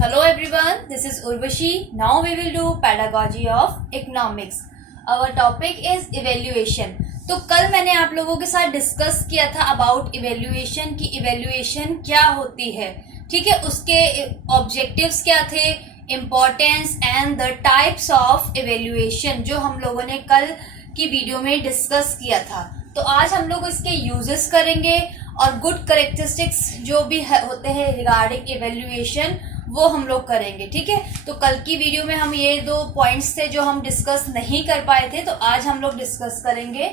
Hello everyone, this is Urvashi. Now we will do pedagogy of economics. Our topic is evaluation. तो कल मैंने आप लोगों के साथ डिस्कस किया था अबाउट इवेल्युएशन की इवेल्युएशन क्या होती है, ठीक है, उसके ऑब्जेक्टिव्स क्या थे, importance and the types of evaluation जो हम लोगों ने कल की वीडियो में डिस्कस किया था। तो आज हम लोग इसके यूजेस करेंगे और गुड करेक्टरिस्टिक्स जो भी होते हैं रिगार्डिंग इवेल्युएशन वो हम लोग करेंगे, ठीक है। तो कल की वीडियो में हम ये दो पॉइंट्स थे जो हम डिस्कस नहीं कर पाए थे, तो आज हम लोग डिस्कस करेंगे।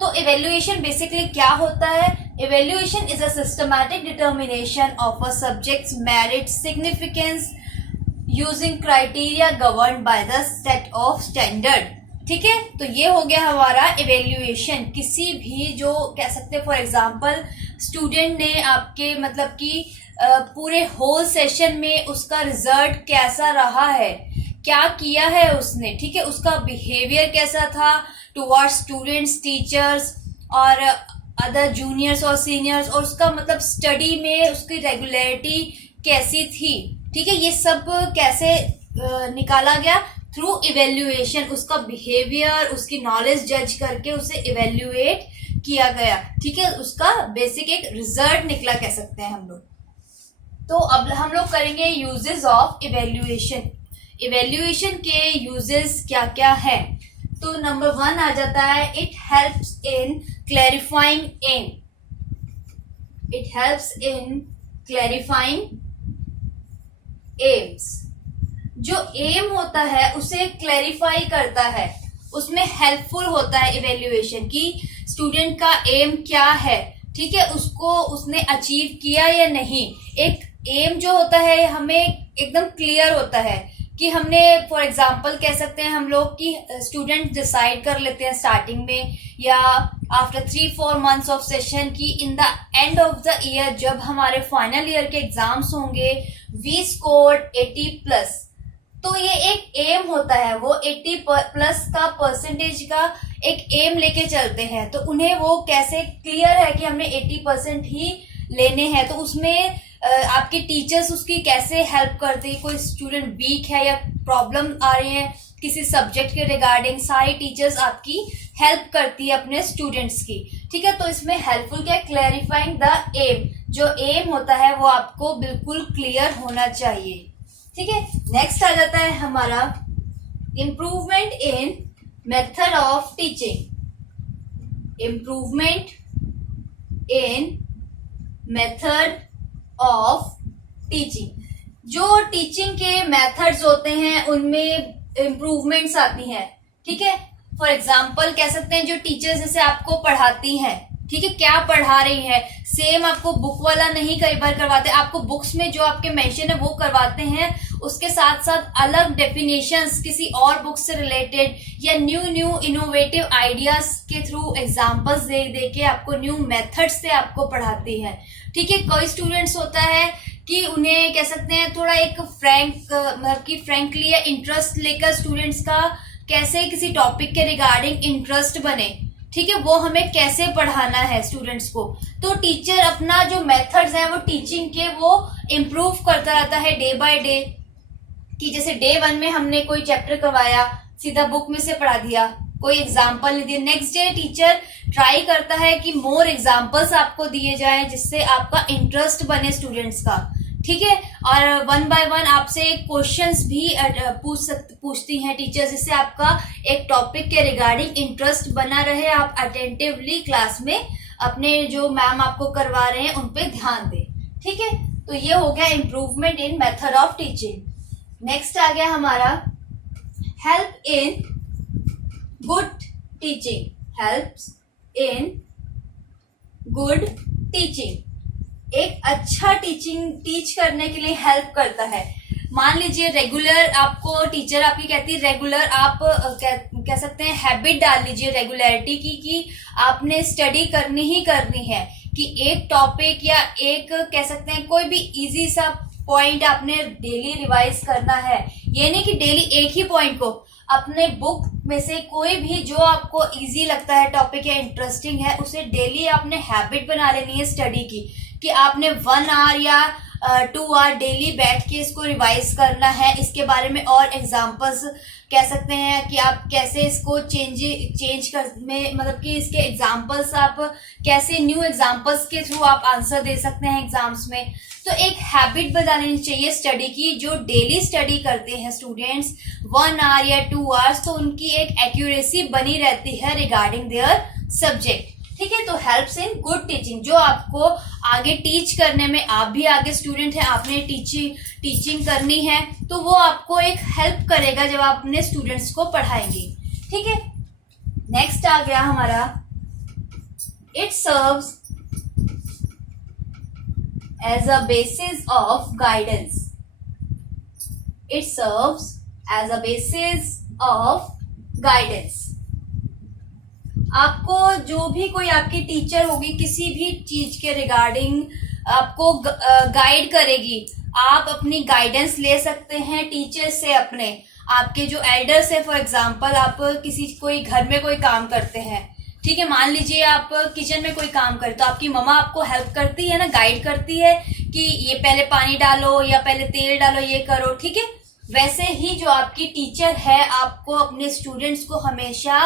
तो इवेल्युएशन बेसिकली क्या होता है? Evaluation is a systematic determination of a subjects merit significance using criteria governed by the set of standard, ठीक है। तो ये हो गया हमारा इवेल्युएशन। किसी भी जो कह सकते हैं, फॉर एग्जांपल स्टूडेंट ने आपके मतलब कि पूरे होल सेशन में उसका रिजल्ट कैसा रहा है, क्या किया है उसने, ठीक है, उसका बिहेवियर कैसा था टुवर्ड्स स्टूडेंट्स, टीचर्स और अदर जूनियर्स और सीनियर्स, और उसका मतलब स्टडी में उसकी रेगुलरिटी कैसी थी, ठीक है। ये सब कैसे निकाला गया? Through evaluation. उसका बिहेवियर, उसकी नॉलेज जज करके उसे इवेल्युएट किया गया, ठीक है। उसका बेसिक एक रिजल्ट निकला कह सकते हैं हम लोग। तो अब हम लोग करेंगे यूजेस ऑफ इवेल्युएशन। इवेल्युएशन के यूजेस क्या क्या है? तो नंबर 1 आ जाता है, it helps in clarifying aim. It helps in clarifying aims. जो एम होता है उसे क्लैरिफाई करता है, उसमें हेल्पफुल होता है इवेल्युएशन की स्टूडेंट का एम क्या है, ठीक है, उसको उसने अचीव किया या नहीं। एक एम जो होता है हमें एकदम क्लियर होता है कि हमने फॉर एग्जांपल कह सकते हैं हम लोग कि स्टूडेंट डिसाइड कर लेते हैं स्टार्टिंग में या आफ्टर 3-4 मंथ्स ऑफ सेशन की in the end of the year जब हमारे फाइनल ईयर के एग्जाम्स होंगे वी स्कोर्ड 80+। तो ये एक एम होता है, वो 80+ का परसेंटेज का एक एम लेके चलते हैं। तो उन्हें वो कैसे क्लियर है कि हमने 80% ही लेने हैं। तो उसमें आपके टीचर्स उसकी कैसे हेल्प करते हैं, कोई स्टूडेंट वीक है या प्रॉब्लम आ रही है किसी सब्जेक्ट के रिगार्डिंग, सारी टीचर्स आपकी हेल्प करती है अपने स्टूडेंट्स की, ठीक है। तो इसमें हेल्पफुल क्या? Clarifying the aim. जो एम होता है वो आपको बिल्कुल क्लियर होना चाहिए, ठीक है। नेक्स्ट आ जाता है हमारा improvement in method of teaching. Improvement in method of teaching. जो टीचिंग के मेथड्स होते हैं उनमें इम्प्रूवमेंट्स आती हैं, ठीक है। फॉर एग्जाम्पल कह सकते हैं जो टीचर्स जैसे आपको पढ़ाती हैं, ठीक है, क्या पढ़ा रही है, सेम आपको बुक वाला नहीं कई बार करवाते, आपको बुक्स में जो आपके मेंशन है वो करवाते हैं, उसके साथ साथ अलग डेफिनेशंस किसी और बुक से रिलेटेड या न्यू इनोवेटिव आइडियाज के थ्रू एग्जांपल्स दे के आपको न्यू मेथड से आपको पढ़ाती है, ठीक है। कोई स्टूडेंट्स होता है कि उन्हें कह सकते हैं थोड़ा एक मतलब कि फ्रैंकली या इंटरेस्ट लेकर स्टूडेंट्स का कैसे किसी टॉपिक के रिगार्डिंग इंटरेस्ट बने, ठीक है, वो हमें कैसे पढ़ाना है स्टूडेंट्स को। तो टीचर अपना जो मेथड्स हैं वो टीचिंग के वो इम्प्रूव करता रहता है डे बाय डे। कि जैसे डे 1 में हमने कोई चैप्टर करवाया, सीधा बुक में से पढ़ा दिया, कोई एग्जाम्पल नहीं दिया। नेक्स्ट डे टीचर ट्राई करता है कि मोर एग्जाम्पल्स आपको दिए जाएं जिससे आपका इंटरेस्ट बने स्टूडेंट्स का, ठीक है। और 1 by 1 आपसे क्वेश्चंस भी पूछती हैं टीचर्स, जिससे आपका एक टॉपिक के रिगार्डिंग इंटरेस्ट बना रहे, आप अटेंटिवली क्लास में अपने जो मैम आपको करवा रहे हैं उन पे ध्यान दें, ठीक है। तो ये हो गया improvement in method of teaching. Next आ गया हमारा help in good teaching. Helps in good teaching. एक अच्छा टीच करने के लिए हेल्प करता है। मान लीजिए रेगुलर आपको टीचर आपकी कहती है रेगुलर आप कह सकते हैं हैबिट डाल लीजिए रेगुलरिटी की कि आपने स्टडी करनी ही करनी है, कि एक टॉपिक या एक कह सकते हैं कोई भी इजी सा पॉइंट आपने डेली रिवाइज करना है। ये नहीं कि डेली एक ही पॉइंट को, अपने बुक में से कोई भी जो आपको इजी लगता है टॉपिक या इंटरेस्टिंग है उसे डेली आपने हैबिट बना लेनी है स्टडी की, कि आपने 1 आवर या 2 आवर डेली बैठ के इसको रिवाइज करना है। इसके बारे में और एग्जांपल्स कह सकते हैं कि आप कैसे इसको चेंज कर में मतलब कि इसके एग्जांपल्स आप कैसे न्यू एग्जांपल्स के थ्रू आप आंसर दे सकते हैं एग्जाम्स में। तो एक हैबिट बना लेनी चाहिए स्टडी की। जो डेली स्टडी करते हैं स्टूडेंट्स 1 आवर या 2 आवर्स, तो उनकी एक एक्यूरेसी बनी रहती है रिगार्डिंग देयर सब्जेक्ट। ठीक है, तो हेल्प्स इन गुड टीचिंग। जो आपको आगे टीच करने में, आप भी आगे स्टूडेंट हैं, आपने टीचिंग करनी है, तो वो आपको एक हेल्प करेगा जब आप अपने स्टूडेंट्स को पढ़ाएंगे। ठीक है, नेक्स्ट आ गया हमारा, it serves as a basis of guidance. It serves as a basis of guidance. आपको जो भी कोई आपकी टीचर होगी किसी भी चीज के रिगार्डिंग आपको गाइड करेगी, आप अपनी गाइडेंस ले सकते हैं टीचर से। अपने आपके जो एल्डर्स है, फॉर एग्जांपल आप किसी कोई घर में कोई काम करते हैं, ठीक है, मान लीजिए आप किचन में कोई काम करते, तो आपकी मम्मा आपको हेल्प करती है ना, गाइड करती है कि ये पहले पानी डालो या पहले तेल डालो, ये करो। ठीक है, वैसे ही जो आपकी टीचर है आपको अपने स्टूडेंट्स को हमेशा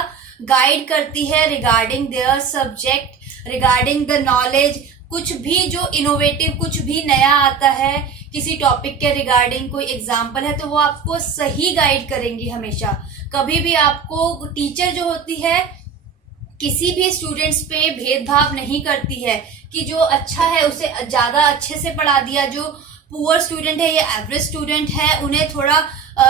गाइड करती है regarding their subject, regarding the knowledge. कुछ भी जो इनोवेटिव, कुछ भी नया आता है किसी टॉपिक के रिगार्डिंग, कोई एग्जाम्पल है, तो वो आपको सही गाइड करेंगी हमेशा। कभी भी आपको टीचर जो होती है किसी भी स्टूडेंट्स पे भेदभाव नहीं करती है कि जो अच्छा है उसे ज्यादा अच्छे से पढ़ा दिया, जो पुअर स्टूडेंट है या एवरेज स्टूडेंट है उन्हें थोड़ा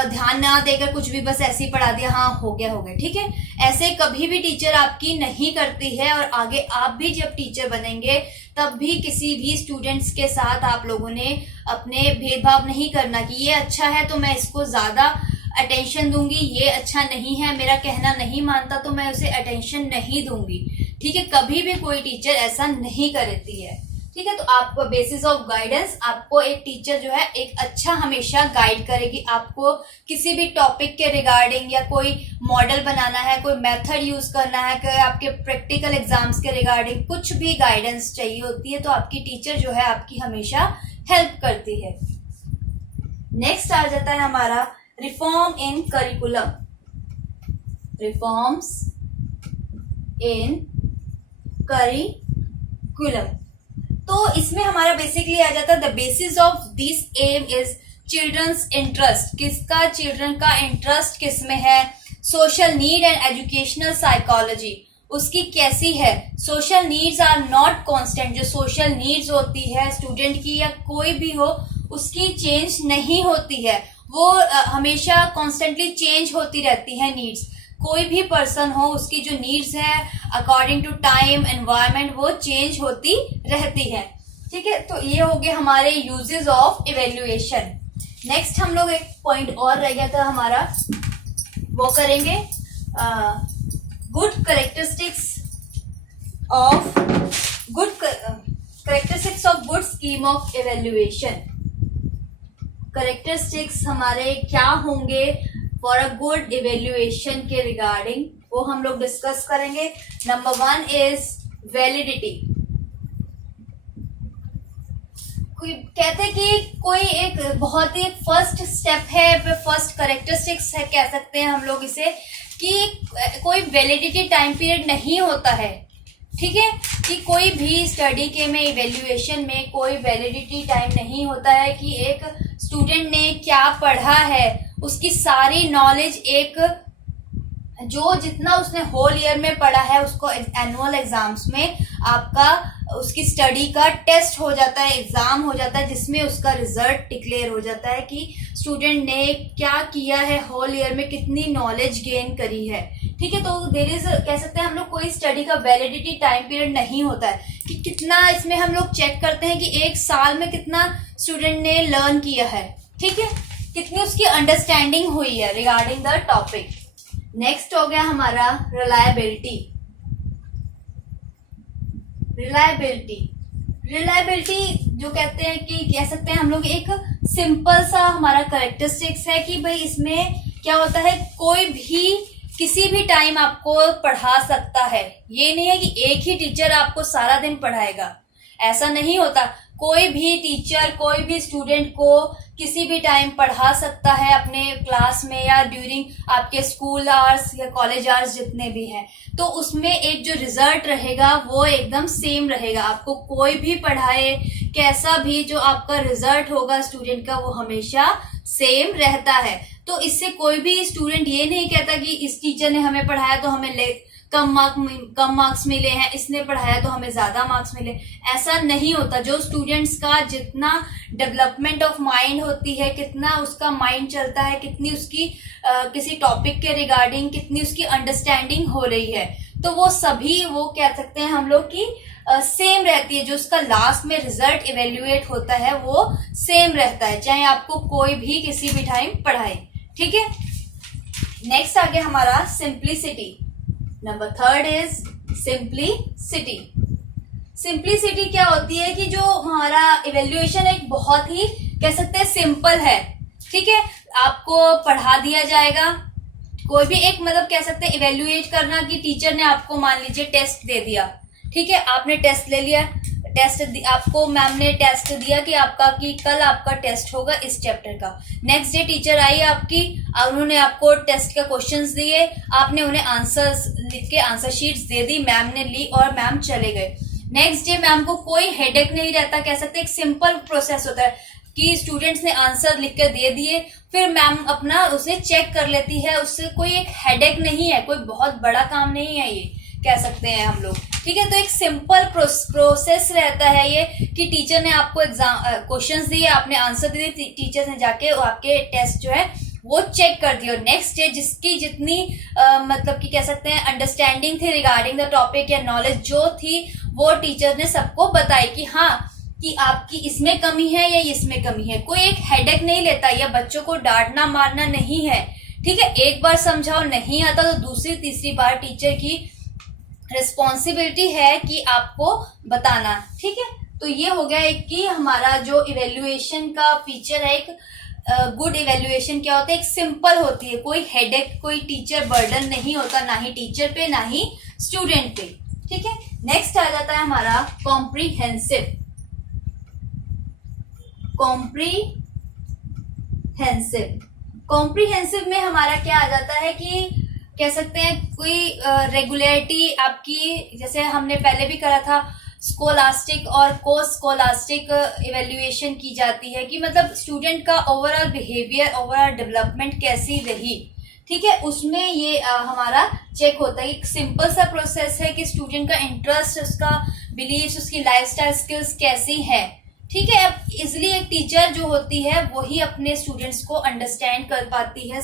ध्यान ना देकर कुछ भी बस ऐसे ही पढ़ा दिया, हाँ हो गया। ठीक है, ऐसे कभी भी टीचर आपकी नहीं करती है। और आगे आप भी जब टीचर बनेंगे तब भी किसी भी स्टूडेंट्स के साथ आप लोगों ने अपने भेदभाव नहीं करना कि ये अच्छा है तो मैं इसको ज्यादा अटेंशन दूंगी, ये अच्छा नहीं है, मेरा कहना नहीं मानता तो मैं उसे अटेंशन नहीं दूंगी। ठीक है, कभी भी कोई टीचर ऐसा नहीं करती है। ठीक है, तो आपको बेसिस ऑफ गाइडेंस, आपको एक टीचर जो है एक अच्छा हमेशा गाइड करेगी। आपको किसी भी टॉपिक के रिगार्डिंग या कोई मॉडल बनाना है, कोई मेथड यूज करना है, कोई आपके प्रैक्टिकल एग्जाम्स के रिगार्डिंग कुछ भी गाइडेंस चाहिए होती है तो आपकी टीचर जो है आपकी हमेशा हेल्प करती है। नेक्स्ट आ जाता है हमारा reform in curriculum. Reforms in curriculum, तो इसमें हमारा बेसिकली आ जाता है the basis of this aim is children's interest. किसका? चिल्ड्रन का इंटरेस्ट किस में है? Social need and educational psychology उसकी कैसी है? Social needs are not constant. जो सोशल नीड्स होती है स्टूडेंट की या कोई भी हो, उसकी चेंज नहीं होती है, वो हमेशा कॉन्स्टेंटली चेंज होती रहती है नीड्स। कोई भी पर्सन हो, उसकी जो नीड्स है अकॉर्डिंग टू टाइम एनवायरनमेंट वो चेंज होती रहती है। ठीक है, तो ये हो गए हमारे यूजेस ऑफ इवेल्युएशन। नेक्स्ट हम लोग एक पॉइंट और रह गया था हमारा, वो करेंगे good characteristics of good scheme of evaluation. Characteristics हमारे क्या होंगे फॉर अ गुड इवेल्युएशन के रिगार्डिंग, वो हम लोग डिस्कस करेंगे। Number 1 is validity. कहते हैं कि कोई एक बहुत ही फर्स्ट स्टेप है, फर्स्ट करेक्टरिस्टिक्स है कह सकते हैं हम लोग इसे, कि कोई वैलिडिटी टाइम पीरियड नहीं होता है। ठीक है, कि कोई भी स्टडी के में इवेल्युएशन में कोई वैलिडिटी टाइम नहीं होता है कि एक स्टूडेंट ने क्या पढ़ा है, उसकी सारी नॉलेज एक जो जितना उसने होल ईयर में पढ़ा है उसको एनुअल एग्जाम्स में आपका उसकी स्टडी का टेस्ट हो जाता है, एग्जाम हो जाता है, जिसमें उसका रिजल्ट डिक्लेयर हो जाता है कि स्टूडेंट ने क्या किया है, होल ईयर में कितनी नॉलेज गेन करी है। ठीक है, तो देयर इज कह सकते हैं हम लोग कोई स्टडी का वैलिडिटी टाइम पीरियड नहीं होता है कि कितना, इसमें हम लोग चेक करते हैं कि एक साल में कितना स्टूडेंट ने लर्न किया है। ठीक है, कितनी उसकी अंडरस्टैंडिंग हुई है रिगार्डिंग द टॉपिक। नेक्स्ट हो गया हमारा रिलायबिलिटी। रिलायबिलिटी जो कहते हैं कि कह सकते हैं हम लोग एक सिंपल सा हमारा करेक्टरिस्टिक्स है कि भाई इसमें क्या होता है, कोई भी किसी भी टाइम आपको पढ़ा सकता है। ये नहीं है कि एक ही टीचर आपको सारा दिन पढ़ाएगा, ऐसा नहीं होता। कोई भी टीचर कोई भी स्टूडेंट को किसी भी टाइम पढ़ा सकता है अपने क्लास में या ड्यूरिंग आपके स्कूल आवर्स या कॉलेज आवर्स जितने भी हैं। तो उसमें एक जो रिजल्ट रहेगा वो एकदम सेम रहेगा। आपको कोई भी पढ़ाए कैसा भी, जो आपका रिजल्ट होगा स्टूडेंट का वो हमेशा सेम रहता है। तो इससे कोई भी स्टूडेंट ये नहीं कहता कि इस टीचर ने हमें पढ़ाया तो हमें कम मार्क्स मिले हैं, इसने पढ़ाया तो हमें ज्यादा मार्क्स मिले। ऐसा नहीं होता। जो स्टूडेंट्स का जितना डेवलपमेंट ऑफ माइंड होती है, कितना उसका माइंड चलता है, कितनी उसकी किसी टॉपिक के रिगार्डिंग कितनी उसकी अंडरस्टैंडिंग हो रही है, तो वो सभी वो कह सकते हैं हम लोग की सेम रहती है। जो उसका लास्ट में रिजल्ट इवेल्युएट होता है वो सेम रहता है, चाहे आपको कोई भी किसी भी टाइम पढ़ाए। ठीक है, नेक्स्ट आ गया हमारा simplicity. Number 3 is simplicity. Simplicity क्या होती है कि जो हमारा इवेल्युएशन एक बहुत ही कह सकते हैं सिंपल है। ठीक है, आपको पढ़ा दिया जाएगा, कोई भी एक मतलब कह सकते हैं इवेल्युएट करना कि टीचर ने आपको मान लीजिए टेस्ट दे दिया। ठीक है, आपने टेस्ट ले लिया, आपको मैम ने टेस्ट दिया कि आपका कि कल आपका टेस्ट होगा इस चैप्टर का। नेक्स्ट डे टीचर आई आपकी, उन्होंने आपको टेस्ट का क्वेश्चंस दिए, आपने उन्हें आंसर्स लिख के आंसर शीट्स दे दी, मैम ने ली और मैम चले गए। नेक्स्ट डे मैम को कोई हेडेक नहीं रहता, कह सकते एक सिंपल प्रोसेस होता है कि स्टूडेंट्स ने आंसर लिख कर दे दिए, फिर मैम अपना उसे चेक कर लेती है, उससे कोई एक हेडेक नहीं है, कोई बहुत बड़ा काम नहीं है ये कह सकते हैं हम लोग। ठीक है, तो एक सिंपल प्रोसेस रहता है ये कि टीचर ने आपको एग्जाम क्वेश्चंस दिए, आपने आंसर दिए, टीचर ने जाके आपके टेस्ट जो है वो चेक कर दिया। नेक्स्ट डे जिसकी जितनी मतलब कि कह सकते हैं अंडरस्टैंडिंग थी रिगार्डिंग द टॉपिक या नॉलेज जो थी वो टीचर ने सबको बताई कि हाँ कि आपकी इसमें कमी है या इसमें कमी है। कोई एक हेडेक नहीं लेता, या बच्चों को डांटना मारना नहीं है। ठीक है, एक बार समझाओ नहीं आता तो दूसरी तीसरी बार टीचर की रिस्पॉन्सिबिलिटी है कि आपको बताना। ठीक है, तो ये हो गया एक कि हमारा जो इवेल्युएशन का फीचर है, एक गुड इवेल्युएशन क्या होता है, एक सिंपल होती है, कोई हेडेक कोई टीचर बर्डन नहीं होता, ना ही टीचर पे ना ही स्टूडेंट पे। ठीक है, नेक्स्ट आ जाता है हमारा कॉम्प्रीहेंसिव। कॉम्प्रीहेंसिव में हमारा क्या आ जाता है कि कह सकते हैं कोई रेगुलरिटी आपकी, जैसे हमने पहले भी करा था, स्कोलास्टिक और कोस्कोलास्टिक इवेल्युएशन की जाती है कि मतलब स्टूडेंट का ओवरऑल बिहेवियर ओवरऑल डेवलपमेंट कैसी रही। ठीक है, उसमें ये हमारा चेक होता है। एक सिंपल सा प्रोसेस है कि स्टूडेंट का इंटरेस्ट, उसका बिलीव्स, उसकी लाइफस्टाइल स्किल्स कैसी है। ठीक है, अब इसलिए एक टीचर जो होती है वही अपने स्टूडेंट्स को अंडरस्टैंड कर पाती है,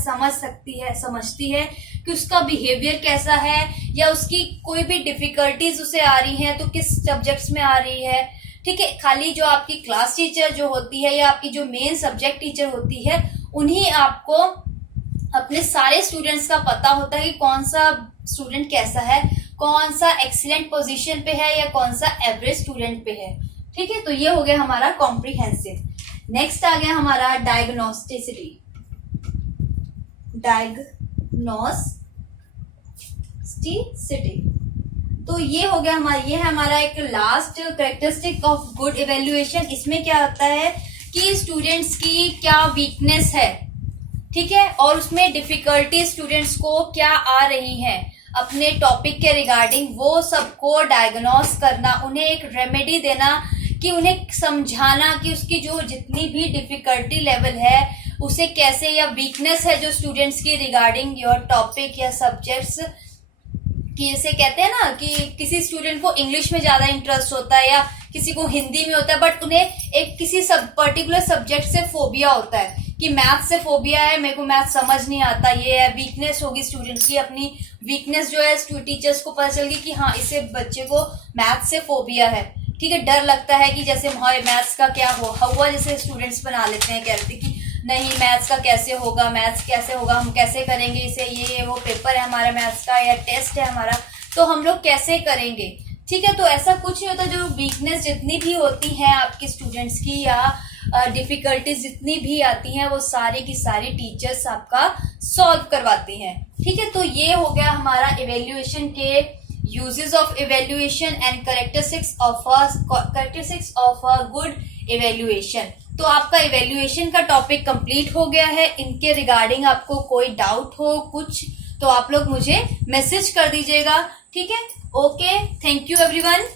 समझती है कि उसका बिहेवियर कैसा है, या उसकी कोई भी डिफिकल्टीज उसे आ रही हैं तो किस सब्जेक्ट्स में आ रही है। ठीक है, खाली जो आपकी क्लास टीचर जो होती है या आपकी जो मेन सब्जेक्ट टीचर होती है, उन्हीं आपको अपने सारे स्टूडेंट्स का पता होता है कि कौन सा स्टूडेंट कैसा है, कौन सा एक्सीलेंट पोजीशन पे है या कौन सा एवरेज स्टूडेंट पे है। ठीक है, तो ये हो गया हमारा कॉम्प्रीहेंसिव। नेक्स्ट आ गया हमारा डायग्नोस्टिसिटी। तो ये हो गया ये है हमारा एक last characteristic of good evaluation. इसमें क्या होता है कि स्टूडेंट्स की क्या वीकनेस है, ठीक है, और उसमें डिफिकल्टी स्टूडेंट्स को क्या आ रही हैं अपने टॉपिक के रिगार्डिंग, वो सबको डायग्नोस करना, उन्हें एक रेमेडी देना, कि उन्हें समझाना कि उसकी जो जितनी भी डिफिकल्टी लेवल है उसे कैसे, या वीकनेस है जो स्टूडेंट्स की रिगार्डिंग योर टॉपिक या सब्जेक्ट्स कि जैसे कहते हैं ना कि किसी स्टूडेंट को इंग्लिश में ज्यादा इंटरेस्ट होता है या किसी को हिंदी में होता है, बट उन्हें एक किसी पर्टिकुलर सब्जेक्ट से फोबिया होता है कि मैथ से फोबिया है, मेरे को मैथ समझ नहीं आता, ये है वीकनेस होगी स्टूडेंट की। अपनी वीकनेस जो है टीचर्स को पता चल गई कि हाँ इसे बच्चे को मैथ से फोबिया है। ठीक है, डर लगता है कि जैसे मैथ्स का क्या हुआ, जैसे स्टूडेंट्स बना लेते हैं, कहते कि नहीं मैथ्स का कैसे होगा, मैथ्स कैसे होगा, हम कैसे करेंगे इसे, ये वो पेपर है हमारा मैथ्स का या टेस्ट है हमारा, तो हम लोग कैसे करेंगे। ठीक है, तो ऐसा कुछ नहीं होता। जो वीकनेस जितनी भी होती हैं आपके स्टूडेंट्स की या डिफिकल्टीज जितनी भी आती हैं वो सारी की सारी टीचर्स आपका सॉल्व करवाती हैं। ठीक है, तो ये हो गया हमारा इवेल्युएशन के uses of evaluation and characteristics of a good evaluation। तो आपका evaluation का टॉपिक कंप्लीट हो गया है। इनके रिगार्डिंग आपको कोई डाउट हो कुछ तो आप लोग मुझे मैसेज कर दीजिएगा, ठीक है। Okay, thank you everyone.